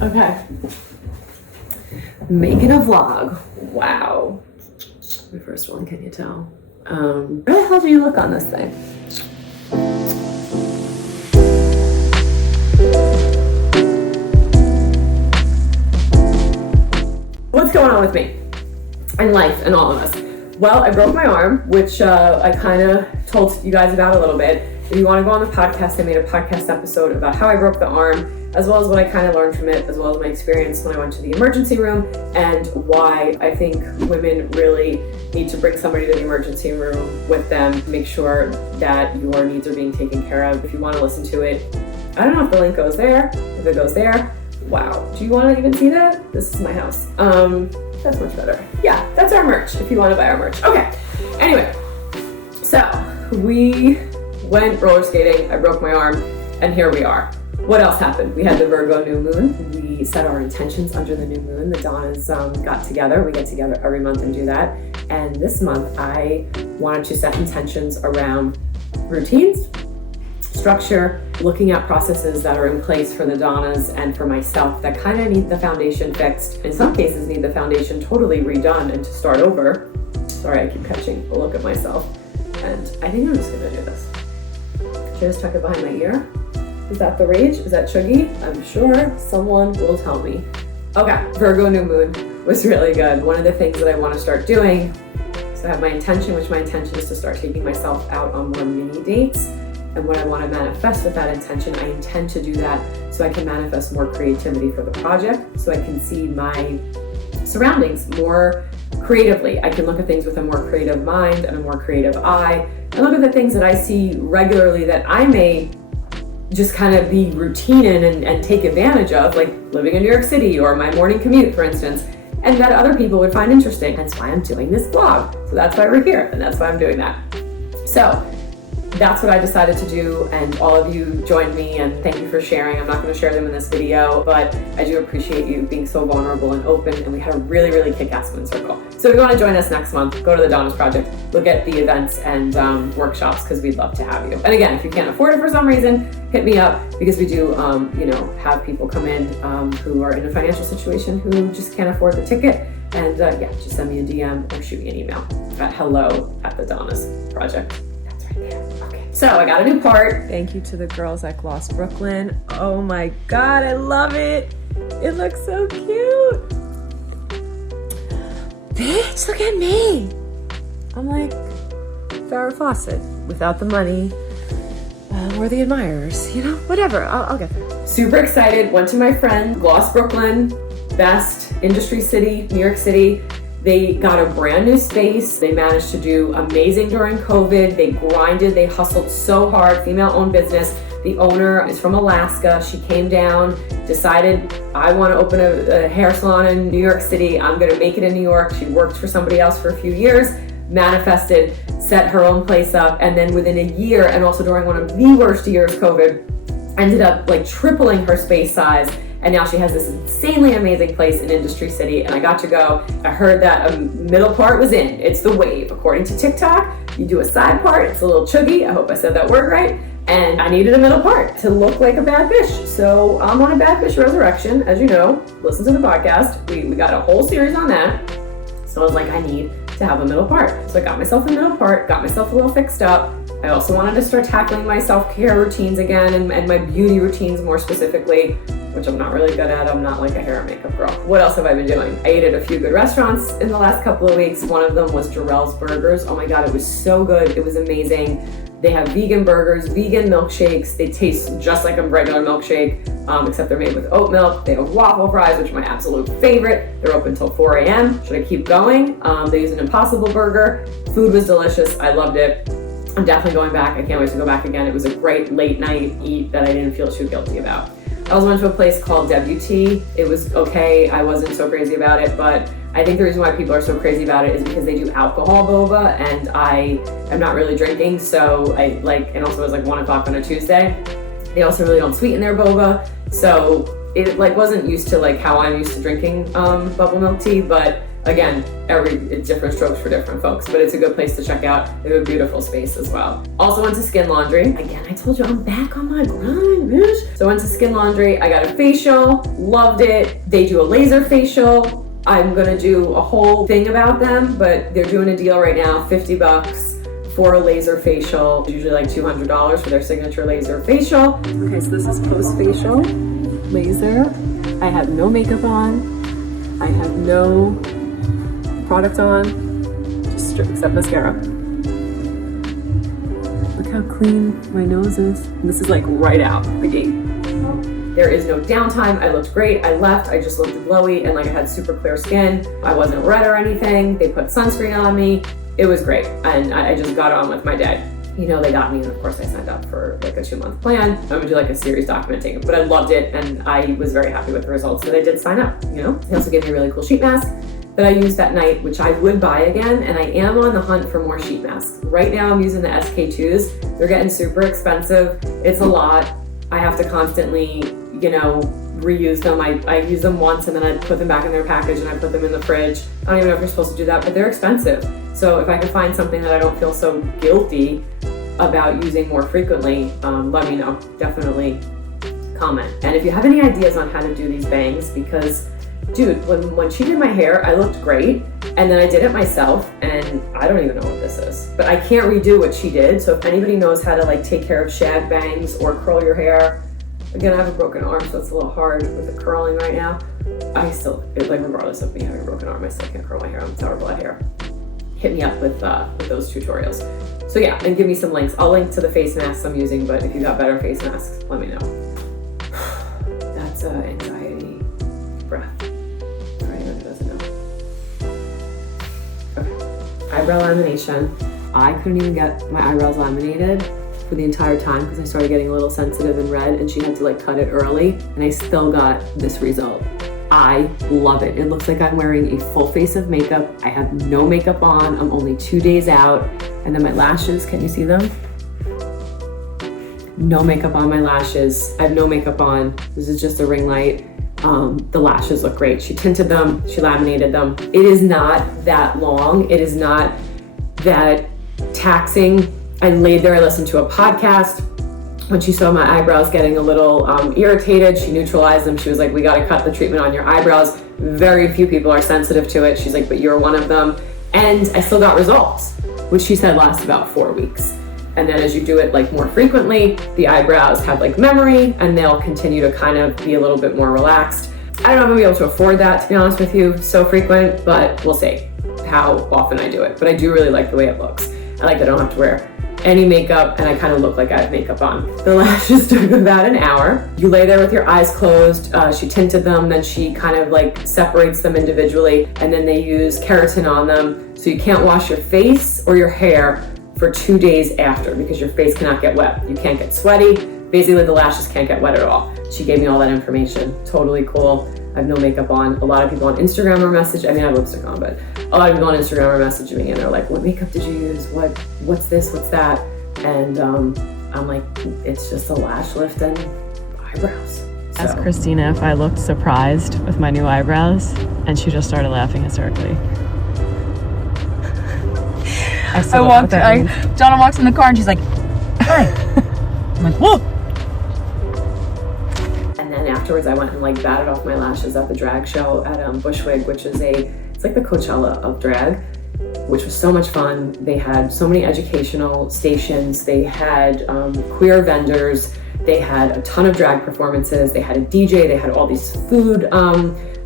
Okay. Making a vlog. Wow. My first one, can you tell? Where the hell do you look on this thing? What's going on with me and life and all of us? Well, I broke my arm, which I kind of told you guys about a little bit. If you want to go on the podcast, I made a podcast episode about how I broke the arm, as well as what I kind of learned from it, as well as my experience when I went to the emergency room, and why I think women really need to bring somebody to the emergency room with them, make sure that your needs are being taken care of. If you want to listen to it, I don't know if the link goes there. If it goes there, wow. Do you want to even see that? This is my house. That's much better. Yeah, that's our merch if you want to buy our merch. Okay. Anyway, so we went roller skating. I broke my arm, and here we are. What else happened? We had the Virgo new moon. We set our intentions under the new moon. The Donnas got together. We get together every month and do that. And this month, I wanted to set intentions around routines, structure, looking at processes that are in place for the Donnas and for myself that kind of need the foundation fixed. In some cases, need the foundation totally redone and to start over. Sorry, I keep catching a look at myself. And I think I'm just gonna do this. Should I just tuck it behind my ear? Is that the rage? Is that chuggy? I'm sure someone will tell me. Okay, Virgo new moon was really good. One of the things that I want to start doing, so I have my intention, which my intention is to start taking myself out on more mini dates. And what I want to manifest with that intention, I intend to do that so I can manifest more creativity for the project, so I can see my surroundings more creatively. I can look at things with a more creative mind and a more creative eye, and look at the things that I see regularly that I may just kind of be routine in and take advantage of, like living in New York City or my morning commute, for instance, and that other people would find interesting. That's why I'm doing this vlog. So that's why we're here, and that's why I'm doing that. So that's what I decided to do, and all of you joined me, and thank you for sharing. I'm not going to share them in this video, but I do appreciate you being so vulnerable and open, and we had a really, really kick-ass Moon Circle. So if you want to join us next month, go to the Donnas Project, look at the events and workshops, because we'd love to have you. And again, if you can't afford it for some reason, hit me up, because we do have people come in who are in a financial situation who just can't afford the ticket. And just send me a DM or shoot me an email at hello@thedonnas.project. That's right there. Okay. So I got a new part. Thank you to the girls at Gloss Brooklyn. Oh my God, I love it. It looks so cute. Bitch, look at me. I'm like Farrah Fawcett without the money or the admirers, whatever. I'll get there. Super excited. Went to my friend, Gloss Brooklyn, best industry city, New York City. They got a brand new space. They managed to do amazing during COVID. They grinded, they hustled so hard, female-owned business. The owner is from Alaska. She came down, decided, I want to open a hair salon in New York City. I'm going to make it in New York. She worked for somebody else for a few years, manifested, set her own place up, and then within a year, and also during one of the worst years, COVID, ended up like tripling her space size. And now she has this insanely amazing place in Industry City, and I got to go. I heard that a middle part was in. It's the wave. According to TikTok, you do a side part, it's a little chuggy. I hope I said that word right. And I needed a middle part to look like a bad bitch. So I'm on a bad bitch resurrection, as you know. Listen to the podcast. We got a whole series on that. So I was like, I need to have a middle part. So I got myself a middle part, got myself a little fixed up. I also wanted to start tackling my self-care routines again and my beauty routines more specifically, which I'm not really good at. I'm not like a hair and makeup girl. What else have I been doing? I ate at a few good restaurants in the last couple of weeks. One of them was Jerrells Burgers. Oh my God, it was so good. It was amazing. They have vegan burgers, vegan milkshakes. They taste just like a regular milkshake, except they're made with oat milk. They have waffle fries, which are my absolute favorite. They're open till 4 a.m. Should I keep going? They use an Impossible burger. Food was delicious. I loved it. I'm definitely going back. I can't wait to go back again. It was a great late night eat that I didn't feel too guilty about. I also went to a place called WT. It was okay. I wasn't so crazy about it, but I think the reason why people are so crazy about it is because they do alcohol boba, and I am not really drinking, so and also it was like 1 o'clock on a Tuesday. They also really don't sweeten their boba, so it wasn't used to how I'm used to drinking bubble milk tea, but Again, it's different strokes for different folks, but it's a good place to check out. They have a beautiful space as well. Also went to Skin Laundry. Again, I told you I'm back on my grind, bitch. So I went to Skin Laundry. I got a facial, loved it. They do a laser facial. I'm gonna do a whole thing about them, but they're doing a deal right now, $50 for a laser facial, usually like $200 for their signature laser facial. Okay, so this is post-facial laser. I have no makeup on. I have no product on, just except mascara. Look how clean my nose is. And this is like right out the gate. There is no downtime. I looked great. I left. I just looked glowy and like I had super clear skin. I wasn't red or anything. They put sunscreen on me. It was great. And I just got on with my day. You know, they got me, and of course I signed up for like a 2-month plan. I'm gonna do like a series documenting, but I loved it and I was very happy with the results that I did sign up, you know? They also gave me a really cool sheet mask that I used that night, which I would buy again, and I am on the hunt for more sheet masks. Right now I'm using the SK2s. They're getting super expensive. It's a lot. I have to constantly, you know, reuse them. I use them once and then I put them back in their package and I put them in the fridge. I don't even know if you're supposed to do that, but they're expensive. So if I can find something that I don't feel so guilty about using more frequently, let me know. Definitely comment. And if you have any ideas on how to do these bangs, because dude, when she did my hair, I looked great. And then I did it myself and I don't even know what this is, but I can't redo what she did. So if anybody knows how to like take care of shag bangs or curl your hair, again, I have a broken arm, so it's a little hard with the curling right now. Regardless of me having a broken arm, I still can't curl my hair. I'm terrible at hair. Hit me up with those tutorials. So yeah, and give me some links. I'll link to the face masks I'm using, but if you got better face masks, let me know. That's anxiety breath. For anyone who doesn't know. Okay. Eyebrow lamination. I couldn't even get my eyebrows laminated for the entire time because I started getting a little sensitive and red, and she had to like cut it early, and I still got this result. I love it. It looks like I'm wearing a full face of makeup. I have no makeup on. I'm only 2 days out. And then my lashes, can you see them? No makeup on my lashes. I have no makeup on. This is just a ring light. The lashes look great. She tinted them, she laminated them. It is not that long. It is not that taxing. I laid there, I listened to a podcast. When she saw my eyebrows getting a little irritated, she neutralized them. She was like, we gotta cut the treatment on your eyebrows. Very few people are sensitive to it. She's like, but you're one of them. And I still got results, which she said lasts about 4 weeks. And then as you do it like more frequently, the eyebrows have like memory and they'll continue to kind of be a little bit more relaxed. I don't know if I'm gonna be able to afford that, to be honest with you, so frequent, but we'll see how often I do it. But I do really like the way it looks. I like that I don't have to wear any makeup and I kind of look like I have makeup on. The lashes took about an hour. You lay there with your eyes closed. She tinted them, then she kind of like separates them individually, and then they use keratin on them. So you can't wash your face or your hair for 2 days after because your face cannot get wet. You can't get sweaty. Basically the lashes can't get wet at all. She gave me all that information. Totally cool. I have no makeup on. A lot of people on Instagram are messaging. I mean, I have lipstick on, but a lot of people on Instagram are messaging me and they're like, what makeup did you use? What's this? What's that? And I'm like, it's just a lash lift and eyebrows. So. Asked Christina if I looked surprised with my new eyebrows, and she just started laughing hysterically. Donna walks in the car and she's like, hi. I'm like, whoa. And then afterwards I went and like batted off my lashes at the drag show at Bushwig, which is it's like the Coachella of drag, which was so much fun. They had so many educational stations. They had queer vendors. They had a ton of drag performances. They had a DJ. They had all these food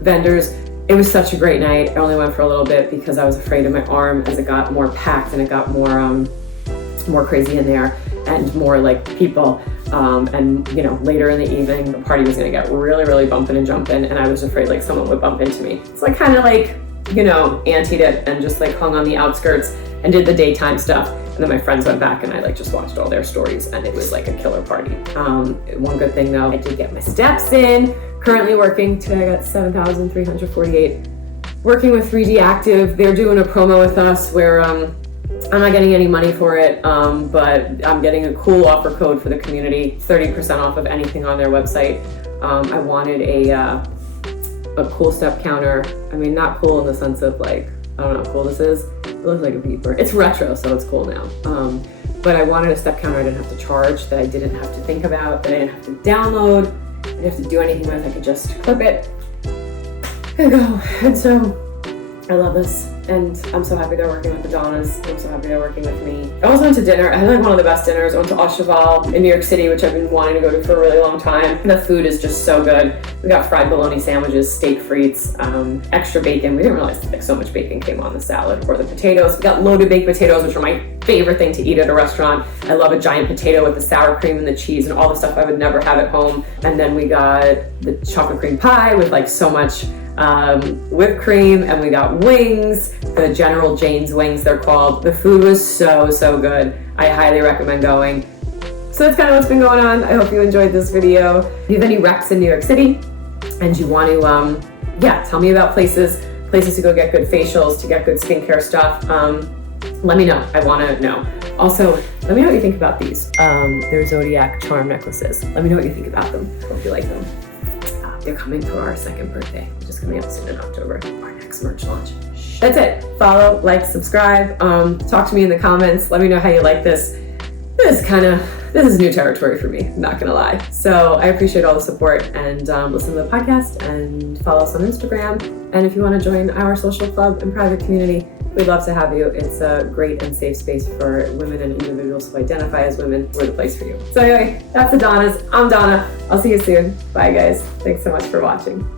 vendors. It was such a great night. I only went for a little bit because I was afraid of my arm as it got more packed and it got more crazy in there and more like people. And you know, later in the evening, the party was gonna get really, really bumping and jumping, and I was afraid like someone would bump into me. So I kind of like, you know, antied it and just like hung on the outskirts and did the daytime stuff. And then my friends went back and I like just watched all their stories, and it was like a killer party. One good thing though, I did get my steps in. Currently working today, I got 7,348. Working with 3D Active. They're doing a promo with us where I'm not getting any money for it, but I'm getting a cool offer code for the community, 30% off of anything on their website. I wanted a cool step counter. I mean, not cool in the sense of like, I don't know how cool this is. It looks like a beeper. It's retro, so it's cool now. But I wanted a step counter I didn't have to charge, that I didn't have to think about, that I didn't have to download, I didn't have to do anything with. I could just clip it and go. And so I love this. And I'm so happy they're working with the Donnas. I'm so happy they're working with me. I also went to dinner. I had like one of the best dinners. I went to Chaval in New York City, which I've been wanting to go to for a really long time. The food is just so good. We got fried bologna sandwiches, steak frites, extra bacon. We didn't realize like so much bacon came on the salad, or the potatoes. We got loaded baked potatoes, which are my favorite thing to eat at a restaurant. I love a giant potato with the sour cream and the cheese and all the stuff I would never have at home. And then we got the chocolate cream pie with like so much whipped cream, and we got wings, the General Jane's wings they're called. The food was so good. I highly recommend going. So that's kind of what's been going on. I hope you enjoyed this video. If you have any recs in New York City and you want to tell me about places to go get good facials, to get good skincare stuff, let me know. I want to know. Also, let me know what you think about these. They're Zodiac charm necklaces. Let me know what you think about them. Hope you like them. They're coming for our second birthday, which is coming up soon in October, our next merch launch. That's it. Follow, like, subscribe. Talk to me in the comments. Let me know how you like this. This is new territory for me, not gonna lie. So I appreciate all the support, and listen to the podcast and follow us on Instagram. And if you want to join our social club and private community, we'd love to have you. It's a great and safe space for women and individuals who identify as women. We're the place for you. So anyway, that's the Donnas. I'm Donna. I'll see you soon. Bye guys. Thanks so much for watching.